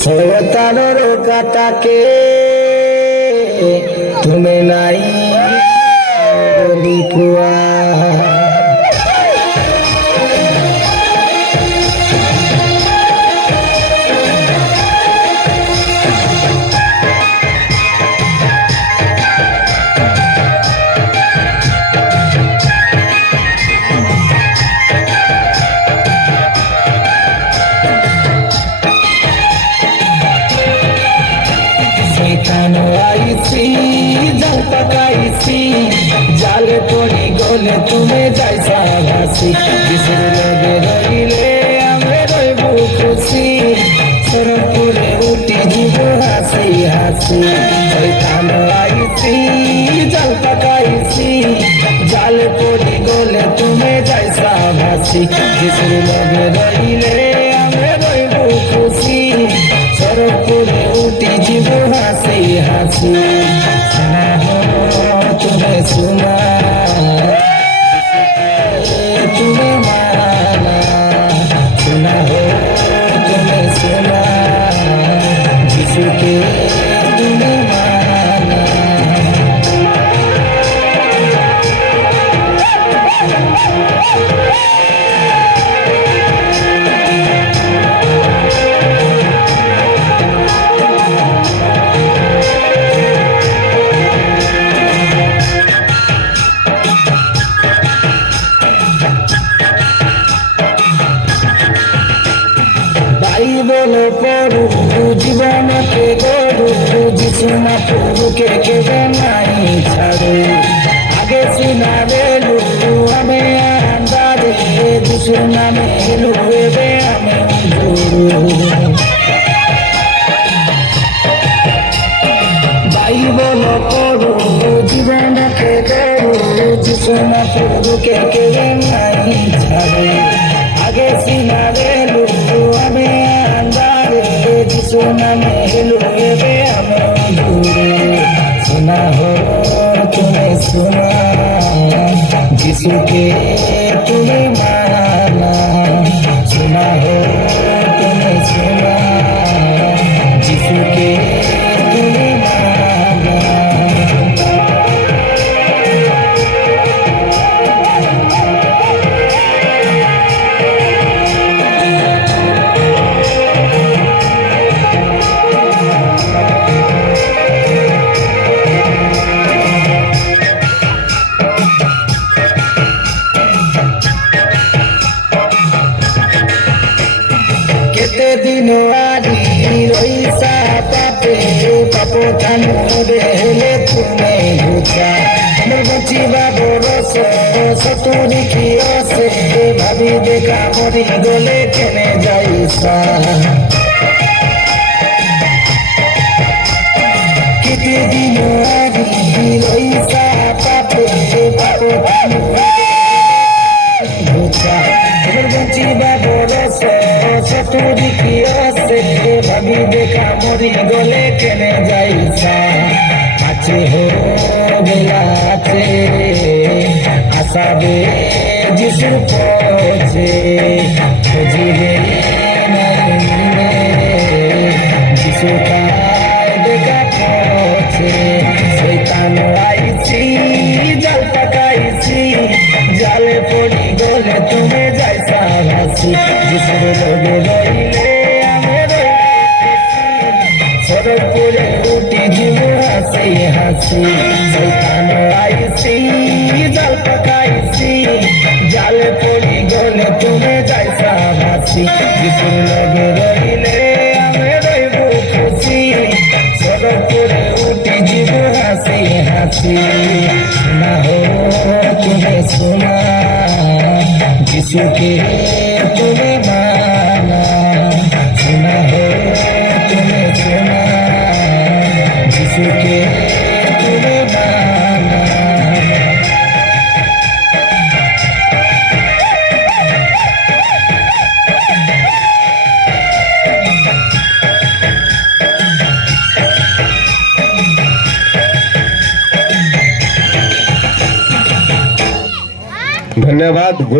শয়তানের কাটাকে তুমি নাই কুয়া আইছি জাল পাকাইছি জালে পড়ি গলে তুমি যাইছা ভাসি কিসের লগে রইলে আমি রইব খুশি সরপুরে উঠি জীব হাসি হাসি শয়তান আইছি জাল পাকাইছি জালে পড়ি গলে তুমি যাইছা ভাসি কিসের লগে রইলে আমি রইব খুশি সরপুরে উঠি জীব হাসি হাসি सुना हो तुम्हें सुना तुम्हें माना सुना हो तुम्हें सुना जिसके तुम्हें माना বলো পড়ু জীবনকে গড়ু যিশুনা পুরুকে কেবে নাই ছাড়ু আগে সিনা বেলু আমি আন্দারে যিশু নামে এলু এবে আমি ভাই বলো পড়ু জীবনকে গড়ু যিশুনা পুরুকে কেবে নাই ছাড়ু আগে সিনা বেলু আমি सुना मेलू एबे सुना हो तुम्हें सुना जिसु के तुम्हें माना सुना हो तुम्हें सुना जिसु के तुम्हें माना दिन आदि रोईसा पापे पापो थानु रेले तुम्हें घुचा मोर बचिबा बरस सतुरी की आसे भाभी देखा मरी गले केने जाइसा किती दिन आदि रोईसा पापे पापो थानु घुचा मोर बचिबा बरस सतुरी की आसे भाभी देखा मरी गले केने जाइसा आचे हो बेलाचे आसाबे जिसुर पहुँचे खोजिबे नाइने जिसु का देखा पहुँचे शैतान आइছি জাল পাকাইছি জালে পড়ি গলে তুমি যাইছা ভাসি যিশুর লগে রইলে আমি সরপুরে উঠি জীব হাসি হাসি শয়তান আইছি জাল পাকাইছি জালে পড়ি গলে তুমি যাইছা ভাসি যিশুর লগে রইলে আমি রইব খুশি সরপুরে উঠি জীব হাসি হাসি सुना हो तुम्हें सुना जिसु के तुम्हें माना सुना हो तुम्हें सुना जिसु के तुम्हें माना धन्यवाद।